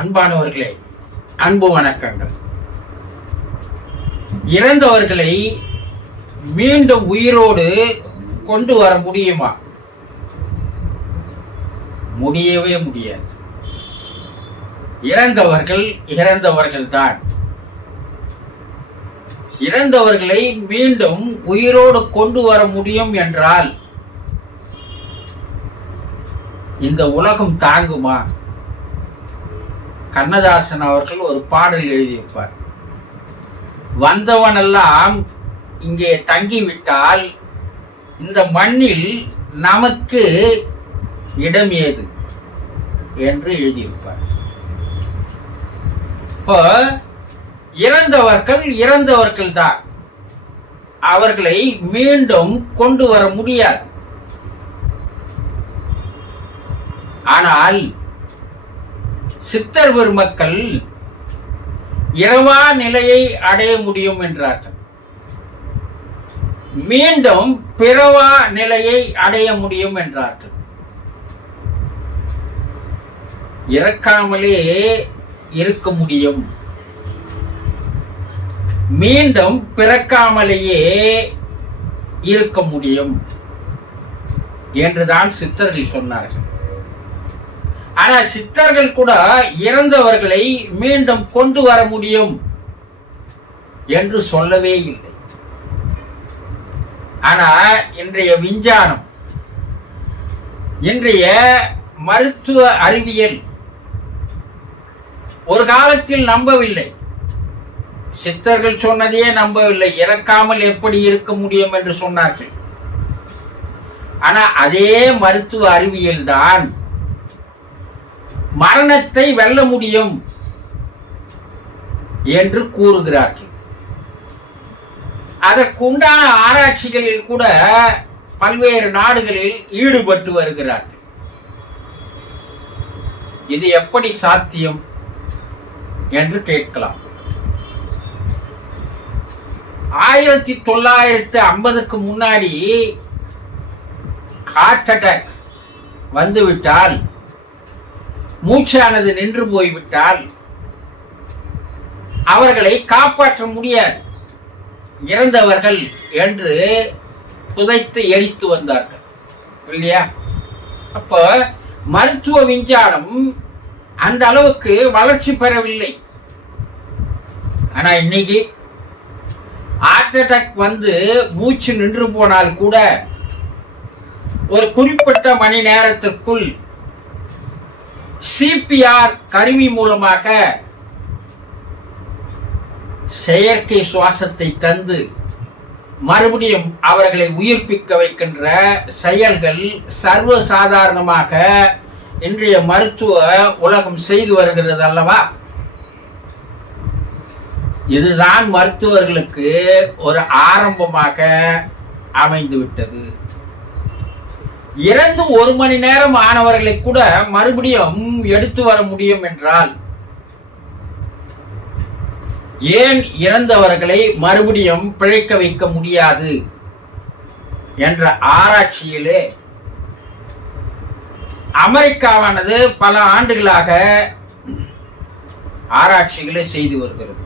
அன்பானவர்களே அன்பு வணக்கங்கள். இறந்தவர்களை மீண்டும் உயிரோடு கொண்டு வர முடியுமா? முடியவே முடியாது. இறந்தவர்கள் இறந்தவர்கள் தான் இறந்தவர்களை மீண்டும் உயிரோடு கொண்டு வர முடியும் என்றால் இந்த உலகம் தாங்குமா? கண்ணதாசன் அவர்கள் ஒரு பாடல் எழுதியிருப்பார். வந்தவனெல்லாம் இங்கே தங்கிவிட்டால் இந்த மண்ணில் நமக்கு இடம் ஏது? என்று எழுதியிருப்பார். இப்போ இறந்தவர்கள் இறந்தவர்கள் தான் அவர்களை மீண்டும் கொண்டு வர முடியாது. ஆனால் சித்தர் பெருமக்கள் இரவா நிலையை அடைய முடியும் என்றார்கள். மீண்டும் பிறவா நிலையை அடைய முடியும் என்றார்கள். இறக்காமலே இருக்க முடியும். மீண்டும் பிறக்காமலேயே இருக்க முடியும். என்றுதான் சித்தர்கள் சொன்னார்கள். ஆனா சித்தர்கள் கூட இறந்தவர்களை மீண்டும் கொண்டு வர முடியும் என்று சொல்லவே இல்லை. ஆனா இன்றைய விஞ்ஞானம் இன்றைய மருத்துவ அறிவியல் ஒரு காலத்தில் நம்பவில்லை. சித்தர்கள் சொன்னதையே நம்பவில்லை. இறக்காமல் எப்படி இருக்க முடியும் என்று சொன்னார்கள். ஆனா அதே மருத்துவ அறிவியல் தான் மரணத்தை வெல்ல முடியும் என்று கூறுகிறார்கள். அதற்குண்டான ஆராய்ச்சிகளில் கூட பல்வேறு நாடுகளில் ஈடுபட்டு வருகிறார்கள். இது எப்படி சாத்தியம் என்று கேட்கலாம். ஆயிரத்தி தொள்ளாயிரத்தி ஐம்பதுக்கு முன்னாடி ஹார்ட் அட்டாக் வந்துவிட்டால் மூச்சானது நின்று போய்விட்டால் அவர்களை காப்பாற்ற முடியாது. இறந்தவர்கள் என்று புதைத்து எரித்து வந்தார்கள். இல்லையா? அப்போ மருத்துவ விஞ்ஞானம் அந்த அளவுக்கு வளர்ச்சி பெறவில்லை. ஆனா இன்னைக்கு ஹார்ட் அட்டாக் வந்து மூச்சு நின்று போனால் கூட ஒரு குறிப்பிட்ட மணி நேரத்திற்குள் சிபிஆர் கருவி மூலமாக செயற்கை சுவாசத்தை தந்து மறுபடியும் அவர்களை உயிர்ப்பிக்க வைக்கின்ற செயல்கள் சர்வ சாதாரணமாக இன்றைய மருத்துவ உலகம் செய்து வருகிறது அல்லவா? இதுதான் மருத்துவர்களுக்கு ஒரு ஆரம்பமாக அமைந்துவிட்டது. இறந்து ஒரு மணி நேரம் ஆனவர்களை கூட மறுபடியும் எடுத்து வர முடியும் என்றால் ஏன் இறந்தவர்களை மறுபடியும் பிழைக்க வைக்க முடியாது என்ற ஆராய்ச்சியிலே அமெரிக்காவானது பல ஆண்டுகளாக ஆராய்ச்சிகளை செய்து வருகிறது.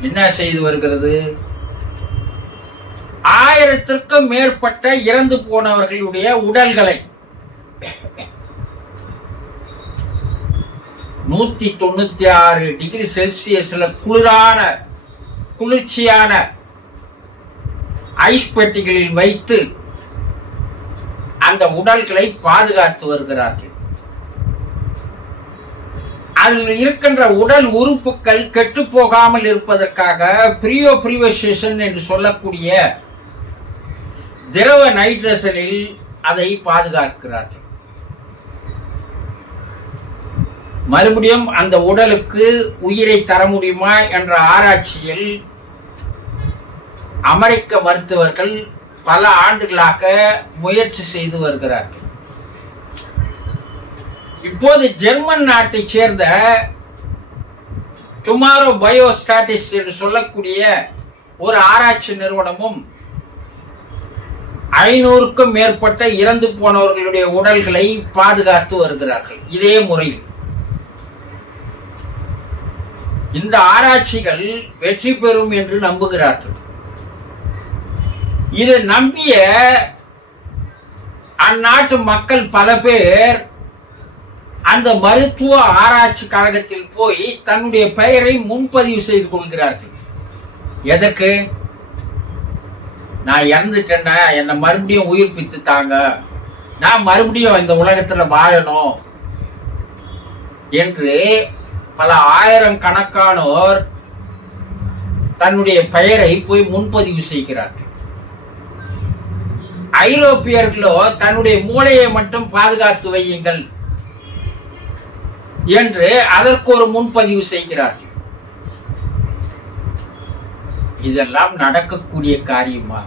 என்ன செய்து வருகிறது? ஆயிரத்திற்கும் மேற்பட்ட இறந்து போனவர்களுடைய உடல்களை நூத்தி தொண்ணூத்தி ஆறு டிகிரி செல்சியஸ்ல குளிரான குளிர்ச்சியான ஐஸ் பெட்டிகளில் வைத்து அந்த உடல்களை பாதுகாத்து வருகிறார்கள். அதில் இருக்கின்ற உடல் உறுப்புகள் கெட்டு போகாமல் இருப்பதற்காக பிரியோ பிரிவசேஷன் என்று சொல்லக்கூடிய திரவ நைட்ரசனில் அதை பாதுகாக்கிறார்கள். மறுபடியும் அந்த உடலுக்கு உயிரை தர முடியுமா என்ற ஆராய்ச்சியில் அமெரிக்க மருத்துவர்கள் பல ஆண்டுகளாக முயற்சி செய்து வருகிறார்கள். இப்போது ஜெர்மன் நாட்டைச் சேர்ந்த டுமாரோ பயோஸ்டாட்டிஸ் என்று சொல்லக்கூடிய ஒரு ஆராய்ச்சி நிறுவனமும் ஐநூறுக்கும் மேற்பட்ட இறந்து போனவர்களுடைய உடல்களை பாதுகாத்து வருகிறார்கள். இதே முறையில் இந்த ஆராய்ச்சிகள் வெற்றி பெறும் என்று நம்புகிறார்கள். இதை நம்பிய அந்நாட்டு மக்கள் பல பேர் அந்த மருத்துவ ஆராய்ச்சி கழகத்தில் போய் தன்னுடைய பெயரை முன்பதிவு செய்து கொள்கிறார்கள். எதற்கு? நான் இறந்துட்டேன்னா என்னை மறுபடியும் உயிர்ப்பித்து தாங்க நான் மறுபடியும் இந்த உலகத்தில் வாழணும் என்று பல ஆயிரம் கணக்கானோர் தன்னுடைய பெயரை போய் முன்பதிவு செய்கிறார்கள். ஐரோப்பியர்களோ தன்னுடைய மூளையை மட்டும் பாதுகாத்து வையுங்கள் என்று அதற்கு ஒரு முன்பதிவு செய்கிறார் இதெல்லாம் நடக்கக்கூடிய காரியமா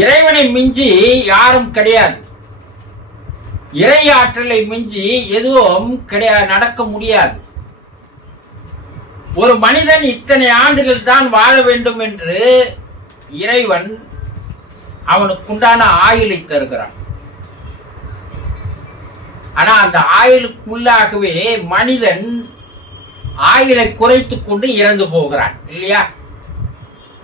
இறைவனை மிஞ்சி யாரும் கிடையாது. இறை ஆற்றலை மிஞ்சி எதுவும் கிடையாது நடக்க முடியாது. ஒரு மனிதன் இத்தனை ஆண்டுகள் தான் வாழ வேண்டும் என்று இறைவன் அவனுக்குண்டான ஆயுளை தருகிறான். ஆனா அந்த ஆயுளுக்குள்ளாகவே மனிதன் ஆயுளை குறைத்து கொண்டு இறந்து போகிறான் இல்லையா?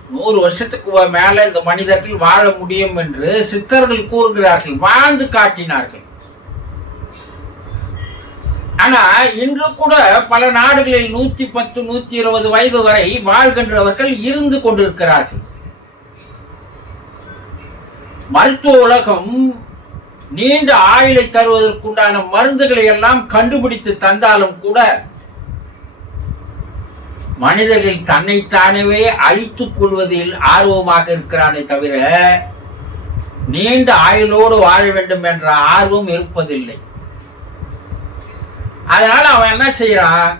நூறு வருஷத்துக்கு மேல இந்த மனிதர்கள் வாழ முடியும் என்று சித்தர்கள் கூறுகிறார்கள் வாழ்ந்து காட்டினார்கள். ஆனா இன்று கூட பல நாடுகளில் நூத்தி பத்து நூத்தி இருபது வயது வரை வாழ்கின்றவர்கள் இருந்து கொண்டிருக்கிறார்கள். மருத்துவ உலகம் நீண்ட ஆயுளை தருவதற்குண்டான மருந்துகளை எல்லாம் கண்டுபிடித்து தந்தாலும் கூட மனிதர்கள் தன்னைத்தானவே அழித்துக் கொள்வதில் ஆர்வமாக இருக்கிறானே தவிர நீண்ட ஆயுளோடு வாழ வேண்டும் என்ற ஆர்வம் இருப்பதில்லை. அதனால அவன் என்ன செய்யறான்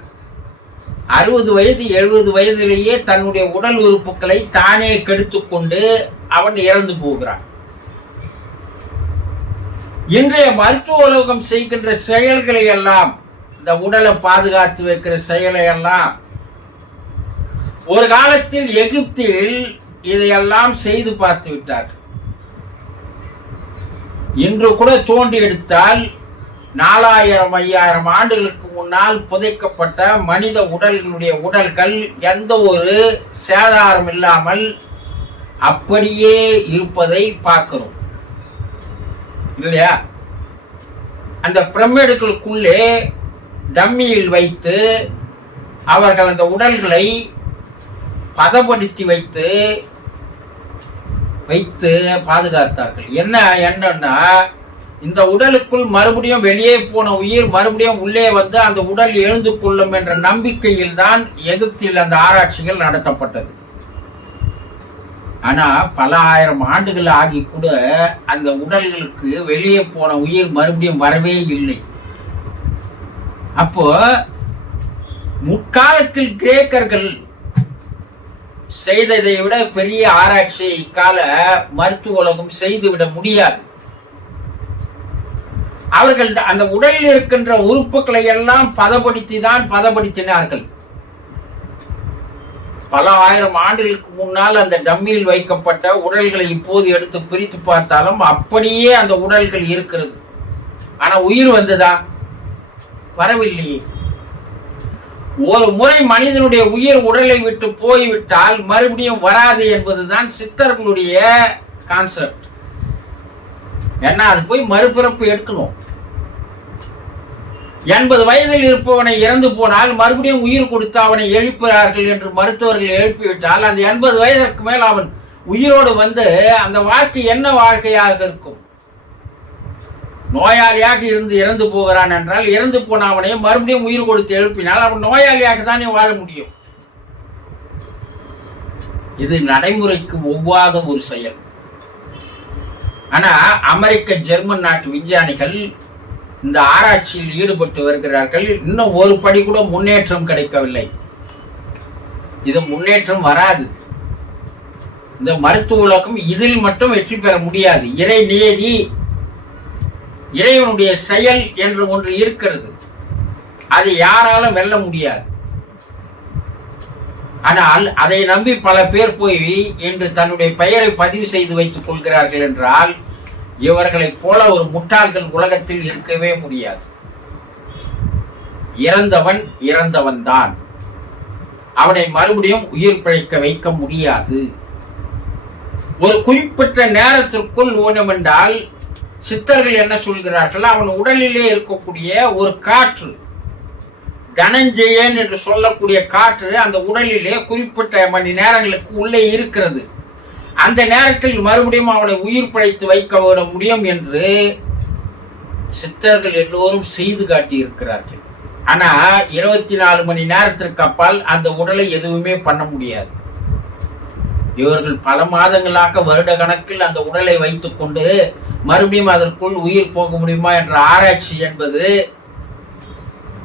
அறுபது வயது எழுபது வயதிலேயே தன்னுடைய உடல் உறுப்புகளை தானே கெடுத்துக்கொண்டு அவன் இறந்து போகிறான். இன்றைய மருத்துவ உலகம் செய்கின்ற செயல்களை எல்லாம் இந்த உடலை பாதுகாத்து வைக்கிற செயலை எல்லாம் ஒரு காலத்தில் எகிப்தில் இதையெல்லாம் செய்து பார்த்து விட்டார்கள். இன்று கூட தோண்டி எடுத்தால் நாலாயிரம் ஐயாயிரம் ஆண்டுகளுக்கு முன்னால் புதைக்கப்பட்ட மனித உடல்களுடைய உடல்கள் எந்த ஒரு சேதாரம் இல்லாமல் அப்படியே இருப்பதை பார்க்கிறோம். இல்லையா? அந்த பிரமிடுகளுக்குள்ளே டம்மியில் வைத்து அவர்கள் அந்த உடல்களை பதப்படுத்தி வைத்து வைத்து பாதுகாத்தார்கள். என்ன என்னன்னா இந்த உடலுக்குள் மறுபடியும் வெளியே போன உயிர் மறுபடியும் உள்ளே வந்து அந்த உடல் எழுந்து கொள்ளும் என்ற நம்பிக்கையில் தான் எகிப்தில் அந்த ஆராய்ச்சிகள் நடத்தப்பட்டது. ஆனா பல ஆயிரம் ஆண்டுகள் ஆகி கூட அந்த உடல்களுக்கு வெளியே போன உயிர் மறுபடியும் வரவே இல்லை. அப்போ முற்காலத்தில் கிரேக்கர்கள் செய்ததை விட பெரிய ஆராய்ச்சி இக்கால மருத்துவ உலகம் செய்துவிட முடியாது. அவர்கள் அந்த உடலில் இருக்கின்ற உறுப்புகளை எல்லாம் பதப்படுத்தி தான் பதப்படுத்தினார்கள். பல ஆயிரம் ஆண்டுகளுக்கு முன்னால் அந்த டம்மியில் வைக்கப்பட்ட உடல்களை இப்போது எடுத்து பிரித்து பார்த்தாலும் அப்படியே அந்த உடல்கள் இருக்கிறது. ஆனா உயிர் வந்ததா? வரவில்லையே. ஒரு முறை மனிதனுடைய உயிர் உடலை விட்டு போய்விட்டால் மறுபடியும் வராது என்பதுதான் சித்தர்களுடைய கான்செப்ட் ஏன்னா அது போய் மறுபிறப்பு எடுக்கணும். எண்பது வயதில் இருப்பவனை இறந்து போனால் மறுபடியும் உயிர் கொடுத்து அவனை எழுப்புகிறார்கள் என்று மருத்துவர்கள் எழுப்பிவிட்டால் அந்த எண்பது வயதிற்கு மேல் அவன் உயிரோடு வந்து அந்த வாழ்க்கை என்ன வாழ்க்கையாக இருக்கும்? நோயாளியாக இருந்து இறந்து போகிறான் என்றால் இறந்து போன மறுபடியும் உயிர் கொடுத்து எழுப்பினால் அவன் நோயாளியாக தானே வாழ முடியும். இது நடைமுறைக்கு ஒவ்வாத ஒரு செயல். ஆனா அமெரிக்க ஜெர்மன் நாட்டு விஞ்ஞானிகள் இந்த ஆராய்ச்சியில் ஈடுபட்டு வருகிறார்கள். இன்னும் ஒரு படி கூட முன்னேற்றம் கிடைக்கவில்லை. இது முன்னேற்றம் வராது. இந்த மருத்துவ உலகம் இதில் மட்டும் வெற்றி பெற முடியாது. இறை நியதி இறைவனுடைய செயல் என்று ஒன்று இருக்கிறது. அதை யாராலும் வெல்ல முடியாது. ஆனால் அதை நம்பி பல பேர் போய் என்று தன்னுடைய பெயரை பதிவு செய்து வைத்துக் கொள்கிறார்கள் என்றால் இவர்களைப் போல ஒரு முட்டாள்கள் உலகத்தில் இருக்கவே முடியாது. இறந்தவன் இறந்தவன் தான். அவனை மறுபடியும் உயிர் பிழைக்க வைக்க முடியாது. ஒரு குறிப்பிட்ட நேரத்திற்குள் ஊனமென்றால் சித்தர்கள் என்ன சொல்கிறார்கள்? அவன் உடலிலே இருக்கக்கூடிய ஒரு காற்று தனஞ்செயன் என்று சொல்லக்கூடிய காற்று அந்த உடலிலே குறிப்பிட்ட மணி நேரங்களுக்கு உள்ளே இருக்கிறது. அந்த நேரத்தில் மறுபடியும் அவனை உயிர் பிழைத்து வைக்க விட முடியும் என்று சித்தர்கள் எல்லோரும் செய்து காட்டி இருக்கிறார்கள் ஆனா இருபத்தி நாலு மணி நேரத்திற்கு அப்பால் அந்த உடலை எதுவுமே பண்ண முடியாது. இவர்கள் பல மாதங்களாக வருட கணக்கில் அந்த உடலை வைத்துக்கொண்டு மறுபடியும் அதற்குள் உயிர் போக முடியுமா என்ற ஆராய்ச்சி என்பது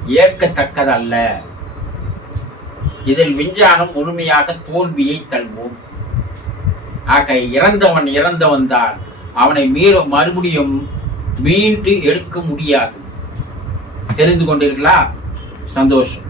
ஏற்கத்தக்கதல்ல. இதில் விஞ்ஞானம் முழுமையாக தோல்வியை தள்ளுவோம் ஆக இறந்தவன் இறந்தவன் தான். அவனை மீற மறுபடியும் மீண்டு எடுக்க முடியாது. தெரிந்து கொண்டீர்களா? சந்தோஷம்.